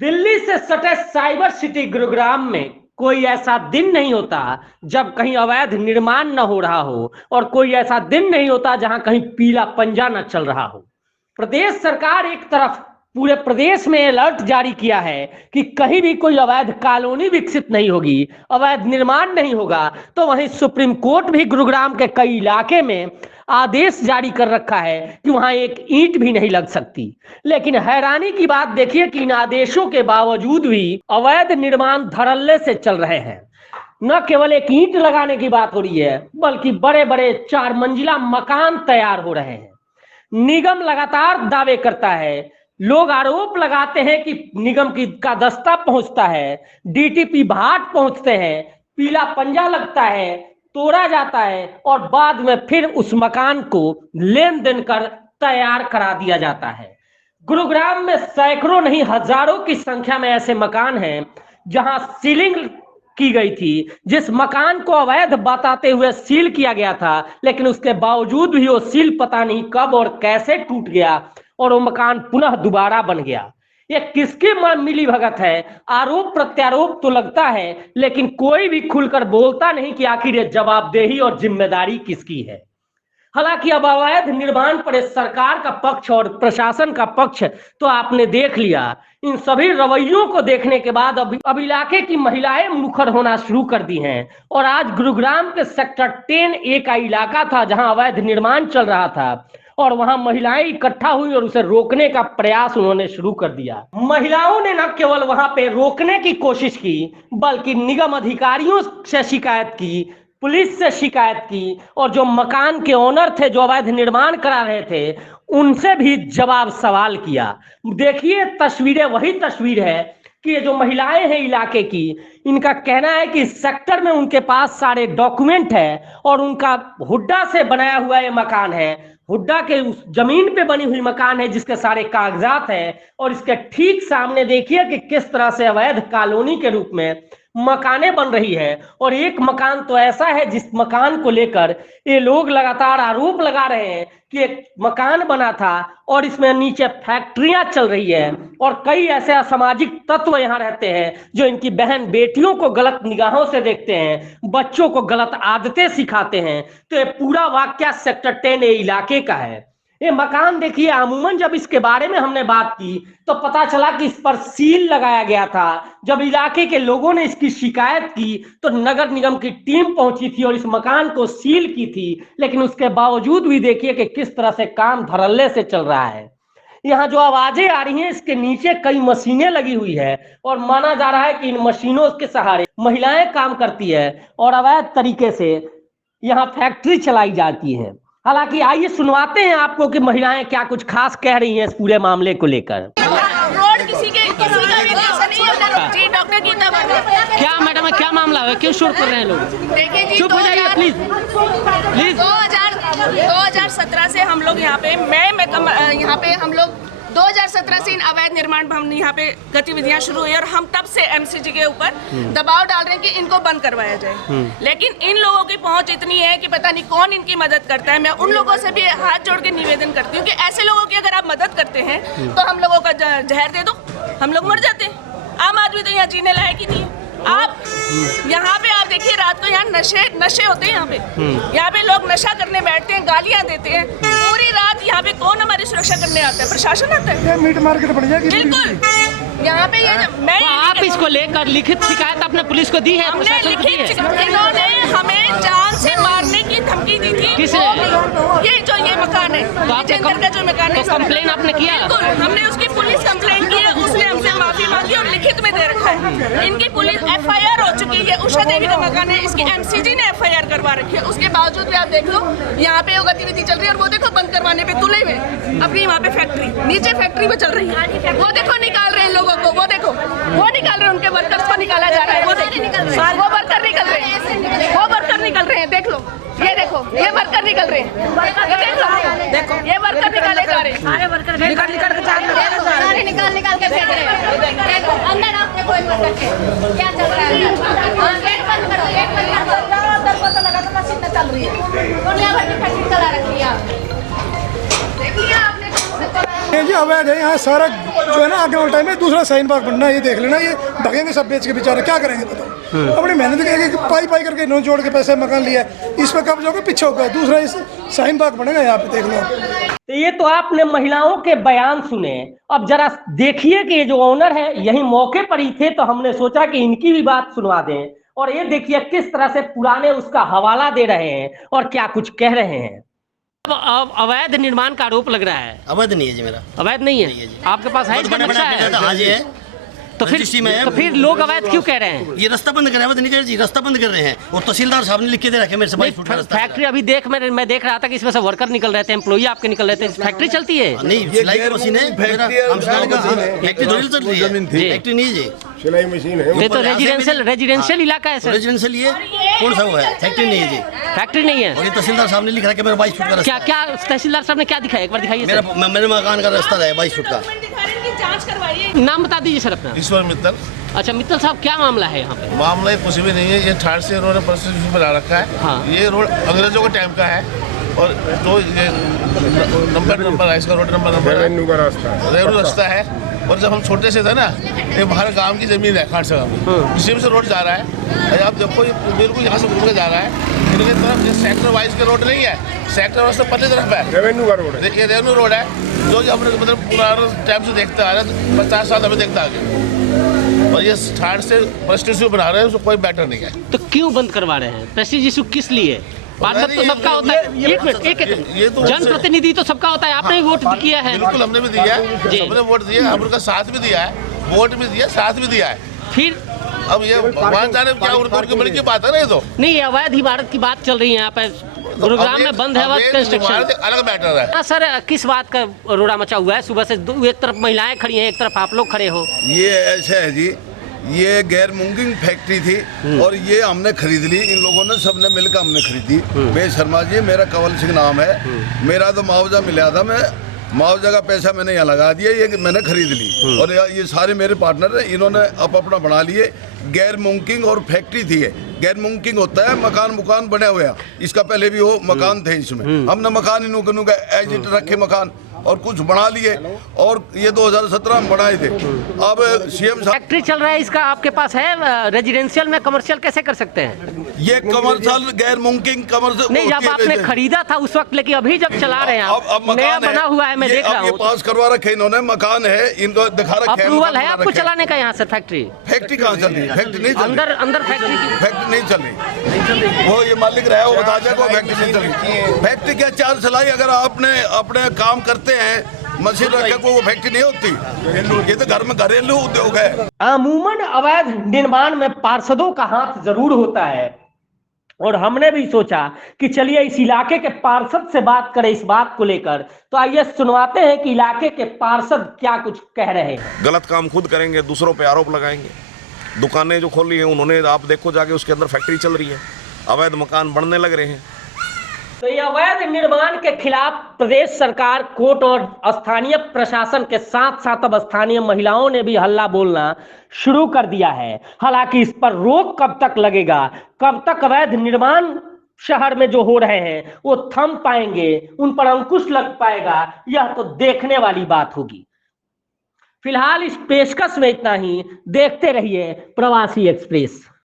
दिल्ली से सटे cyber city Gurugram में कोई ऐसा दिन नहीं होता जब कहीं अवैध निर्माण न हो रहा हो और कोई ऐसा दिन नहीं होता जहां कहीं पीला पंजा न चल रहा हो। प्रदेश सरकार एक तरफ पूरे प्रदेश में अलर्ट जारी किया है कि कहीं भी कोई अवैध कॉलोनी विकसित नहीं होगी, अवैध निर्माण नहीं होगा, तो वहीं सुप्रीम कोर्ट भी गुरुग्राम के कई इलाके में आदेश जारी कर रखा है कि वहां एक ईंट भी नहीं लग सकती। लेकिन हैरानी की बात देखिए कि इन आदेशों के बावजूद भी अवैध निर्माण धड़ल्ले से चल रहे हैं। न केवल एक ईंट लगाने की बात हो रही है, बल्कि बड़े बड़े 4 मंजिला मकान तैयार हो रहे हैं। निगम लगातार दावे करता है, लोग आरोप लगाते हैं कि निगम का दस्ता पहुंचता है, डीटीपी भाट पहुंचते हैं, पीला पंजा लगता है, तोड़ा जाता है और बाद में फिर उस मकान को लेन देन कर तैयार करा दिया जाता है। गुरुग्राम में सैकड़ों नहीं हजारों की संख्या में ऐसे मकान हैं जहां सीलिंग की गई थी, जिस मकान को अवैध बताते हुए सील किया गया था, लेकिन उसके बावजूद भी वो सील पता नहीं कब और कैसे टूट गया और वो मकान पुनः दोबारा बन गया। ये किसकी मिली भगत है? आरोप प्रत्यारोप तो लगता है, लेकिन कोई भी खुलकर बोलता नहीं कि आखिर ये जवाबदेही और जिम्मेदारी किसकी है। हालांकि अब अवैध निर्माण पर सरकार का पक्ष और प्रशासन का पक्ष तो आपने देख लिया। इन सभी रवैयों को देखने के बाद अब इलाके की महिलाएं मुखर होना शुरू कर दी हैं और आज गुरुग्राम के सेक्टर 10A का इलाका था जहां अवैध निर्माण चल रहा था और वहां महिलाएं इकट्ठा हुई और उसे रोकने का प्रयास उन्होंने शुरू कर दिया। महिलाओं ने न केवल वहां पे रोकने की कोशिश की, बल्कि निगम अधिकारियों से शिकायत की, पुलिस से शिकायत की और जो मकान के ओनर थे जो अवैध निर्माण करा रहे थे उनसे भी जवाब सवाल किया। देखिए तस्वीरें वही तस्वीर है कि ये जो महिलाएं हैं इलाके की, इनका कहना है कि सेक्टर में उनके पास सारे डॉक्यूमेंट है और उनका हुड्डा से बनाया हुआ ये मकान है, हुड्डा के उस जमीन पे बनी हुई मकान है जिसके सारे कागजात हैं और इसके ठीक सामने देखिए कि किस तरह से अवैध कॉलोनी के रूप में मकानें बन रही है। और एक मकान तो ऐसा है जिस मकान को लेकर ये लोग लगातार आरोप लगा रहे हैं कि एक मकान बना था और इसमें नीचे फैक्ट्रियां चल रही है और कई ऐसे असामाजिक तत्व यहाँ रहते हैं जो इनकी बहन बेटियों को गलत निगाहों से देखते हैं, बच्चों को गलत आदतें सिखाते हैं। तो ये पूरा वाकया सेक्टर 10A इलाके का है। ये मकान देखिए, अमूमन जब इसके बारे में हमने बात की तो पता चला कि इस पर सील लगाया गया था। जब इलाके के लोगों ने इसकी शिकायत की तो नगर निगम की टीम पहुंची थी और इस मकान को सील की थी, लेकिन उसके बावजूद भी देखिए कि किस तरह से काम धड़ल्ले से चल रहा है। यहाँ जो आवाजें आ रही हैं इसके नीचे कई मशीनें लगी हुई है और माना जा रहा है कि इन मशीनों के सहारे महिलाएं काम करती है और अवैध तरीके से यहाँ फैक्ट्री चलाई जाती है। हालांकि आइए सुनवाते हैं आपको कि महिलाएं क्या कुछ खास कह रही हैं इस पूरे मामले को लेकर। रोड किसी का भी ऐसा नहीं है जी। डॉक्टर गीता वर्मा। क्या मैडम है, क्या मामला है, क्यों शोर कर रहे हैं लोग? देखिए जी, चुप हो जाइए प्लीज। 2017 से हम लोग यहाँ पे यहाँ पे हम लोग 2017 से इन अवैध निर्माण हम यहाँ पे गतिविधियां शुरू हुई और हम तब से MCG के ऊपर दबाव डाल रहे हैं कि इनको बंद करवाया जाए। लेकिन इन लोगों की पहुंच इतनी है कि पता नहीं कौन इनकी मदद करता है। मैं उन लोगों से भी हाथ जोड़ के निवेदन करती हूँ कि ऐसे लोगों की अगर आप मदद करते हैं तो हम लोगों का जहर दे दो, हम लोग मर जाते हैं। आम आदमी तो यहाँ जीने लायक ही नहीं है। आप यहाँ पे आप देखिए रात को यहाँ नशे होते हैं। यहाँ पे लोग नशा करने बैठते हैं, गालियाँ देते हैं पूरी रात। यहाँ पे कौन हमारी सुरक्षा करने आता है? प्रशासन आता है। मीट मार्केट बढ़ जाएगी बिल्कुल। यहाँ पे ये मैं तो आप इसको लेकर लिखित शिकायत आपने पुलिस को दी है? हमने लिखित, इन्होंने हमें जान से मारने की धमकी दी थी। किसने? ये मकान है, का जो मकान है। तो कंप्लेन आपने किया? बिल्कुल, हमने उसकी पुलिस कंप्लेंट की है, उसने हमसे माफी मांगी और लिखित में दे रखा है। इनकी पुलिस FIR हो चुकी है। उषा देवी का मकान है, इसकी MCG ने FIR करवा रखी है। उसके बावजूद भी आप देख लो यहाँ पे वो गतिविधि चल रही है और वो देखो बंद करवाने पे तुले हुए अपनी वहाँ पे फैक्ट्री नीचे फैक्ट्री में चल रही है। वो देखो निकाल रहे हैं लोगों को, वो देखो वो निकाल रहे हैं, उनके वर्कर्स को निकाला जा रहा है। वो देखिए वो वर्कर निकल रहे हैं, वो वर्कर निकल रहे हैं। देख लो, ये देखो, ये वर्कर निकल रहे हैं। ये देख लो, देखो ये वर्कर निकाले जा रहे हैं। सारे वर्कर निकाल के फेंक रहे हैं। अंदर आपने कोई मत रखे, क्या चल रहा है? गेट बंद करो, गेट बंद करो। दरवाजा लगा तो मशीन न चल रही है। दुनिया भर की फैक्ट्री चला रखी है। देखिए आपने ये जो अवैध है यहाँ सारा जो है ना आगे वाले टाइम में दूसरा शाहीन बाग बनना है, ये देख लेना, ये भगेंगे सब बेच के बेचारे, क्या करेंगे बताओ। अपनी मेहनत करके पाई पाई करके नोट जोड़ के पैसे मकान लिया, इस पर कब्जा होगा, पीछे होगा, दूसरा इस शाहीन बाग बनेगा यहाँ पे, देख लो। तो ये तो आपने महिलाओं के बयान सुने। अब जरा देखिए कि ये जो ऑनर है यही मौके पर ही थे, तो हमने सोचा कि इनकी भी बात सुनवा दें। और ये देखिए किस तरह से पुराने उसका हवाला दे रहे हैं और क्या कुछ कह रहे हैं। अब अवैध निर्माण का आरोप लग रहा है। अवैध नहीं है जी मेरा। अवैध नहीं नहीं है है जी। आपके पास है, इसका नक्शा है? हाँ जी है। तो फिर लोग अवैध क्यों कह रहे हैं? ये रास्ता बंद कर रहे हैं, अवैध नहीं कर रहे जी, रास्ता बंद कर रहे हैं। और तहसीलदार साहब ने लिख के दे रखे मेरे से 22 फुट का रास्ता। फैक्ट्री अभी मैं देख रहा था कि इसमें से वर्कर निकल रहे थे, एम्प्लॉई आपके निकल रहे थे। फैक्ट्री चलती है? नहीं, सिलाई की मशीन है, फैक्ट्री थोड़ी चल रही है, फैक्ट्री नहीं जी, सिलाई मशीन है। ये तो रेजिडेंशियल इलाका है सर। रेजिडेंशियल ये कौन सा हुआ है, फैक्ट्री नहीं है जी, फैक्ट्री नहीं है। और ये तहसीलदार साहब ने लिख रखा है मेरा 22 फुट का रास्ता। क्या तहसीलदार साहब ने क्या दिखाया, एक बार दिखाइए सर। मेरे मकान का रास्ता है 22 फुट का। जांच करवाइए। नाम बता दीजिए सर अपना। ईश्वर मित्तल। अच्छा मित्तल साहब, क्या मामला है यहाँ पे? मामला कुछ भी नहीं है, ये ठाट से इन्होंने परिस्थिति बना रखा है। हाँ। ये रोड अंग्रेजों के टाइम का है, और तो ये नंबर है इसका, रोड नंबर रेवेन्यू का रास्ता है, रेवन्यू रास्ता है। और जब हम छोटे से थे ना, ये हमारे गांव की जमीन है, खाटसा गांव, इसी में से रोड जा रहा है। आप देखो ये बिल्कुल यहाँ से घूम के जा रहा है, इनके तरफ ये सेक्टर वाइज के रोड नहीं है, सेक्टर वाइज तो पहले तरफ है, रेवेन्यू का रोड है। ये रेवन्यू रोड है, जो कि हमने मतलब पुराने टाइम से देखते आ रहे हैं, 50 साल हमें देखते आ गए। और ये ठाट से प्रेस्टीज बना रहे हैं, उसको कोई मैटर नहीं है। तो क्यों बंद करवा रहे हैं? प्रेस्टीज इशू किस लिए? पार्षद तो सबका होता है। एक मिनट, ये तो जनप्रतिनिधि तो सबका होता है, आपने ही वोट किया है। बिल्कुल हमने भी दिया है, सबने वोट दिया, हम उनका साथ भी दिया है, वोट भी दिया, साथ भी दिया है। फिर अब ये भगवान जाने क्या उनकी बड़ी की बात है ना, ये तो नहीं, अवैध इमारत की बात चल रही है यहाँ पे, गुरुग्राम में बंद है अवैध कंस्ट्रक्शन। अलग मैटर है। हाँ सर, किस बात का रोड़ा मचा हुआ है? सुबह से एक तरफ महिलाएं खड़ी हैं, एक तरफ आप लोग खड़े हो। ये ऐसा है जी, ये गैर मुंगिंग फैक्ट्री थी और ये हमने खरीद ली, इन लोगों ने सबने मिलकर हमने खरीदी। बे शर्मा जी, मेरा कंवल सिंह नाम है, मेरा तो मुआवजा मिला था, मैं मुआवजा का पैसा मैंने यहाँ लगा दिया, ये मैंने खरीद ली। और ये सारे मेरे पार्टनर हैं, इन्होंने अपना बना लिए। गैर मुंकिंग और फैक्ट्री थी है। गैर मुंकिंग होता है मकान बने हुए हैं, इसका पहले भी वो मकान थे, इसमें हमने मकान इनू का एजिट रखे मकान और कुछ बना लिए, और ये 2017 में बनाए थे। अब सीएम साहब फैक्ट्री चल रहा है, इसका आपके पास है? रेजिडेंशियल में कमर्शियल कैसे कर सकते हैं? ये कमर्शियल गैर मुमकिन कमर्शियल नहीं, जब आपने खरीदा था उस वक्त, लेकिन अभी जब चला रहे हैं आप, नया बना हुआ है, मैं देख रहा हूँ। पास करवा रखे इन्होंने, मकान है, इनको दिखा रखे, अप्रूवल है आपको चलाने का यहाँ से फैक्ट्री? फैक्ट्री कहाँ चल रही है? फैक्ट्री नहीं चल रही, अंदर फैक्ट्री नहीं चल रही। वो ये मालिक रहा है, वो बता देगा फैक्ट्री नहीं चल रही। फैक्ट्री क्या चार चलाई, अगर आपने अपने काम करते हैं मशीन रखे को, वो फैक्ट्री नहीं होती। ये तो घर में घरेलू उद्योग है। अमूमन अवैध निर्माण में पार्षदों का हाथ जरूर होता है, और हमने भी सोचा कि चलिए इस इलाके के पार्षद से बात करें इस बात को लेकर। तो आइए सुनवाते हैं कि इलाके के पार्षद क्या कुछ कह रहे हैं। गलत काम खुद करेंगे, दूसरों पे आरोप लगाएंगे। दुकानें जो खोली हैं उन्होंने, आप देखो जाके उसके अंदर फैक्ट्री चल रही है, अवैध मकान बनने लग रहे हैं। तो ये अवैध निर्माण के खिलाफ प्रदेश सरकार, कोर्ट और स्थानीय प्रशासन के साथ साथ अब स्थानीय महिलाओं ने भी हल्ला बोलना शुरू कर दिया है। हालांकि इस पर रोक कब तक लगेगा, कब तक अवैध निर्माण शहर में जो हो रहे हैं वो थम पाएंगे, उन पर अंकुश लग पाएगा, यह तो देखने वाली बात होगी। फिलहाल इस पेशकश में इतना ही। देखते रहिए प्रवासी एक्सप्रेस।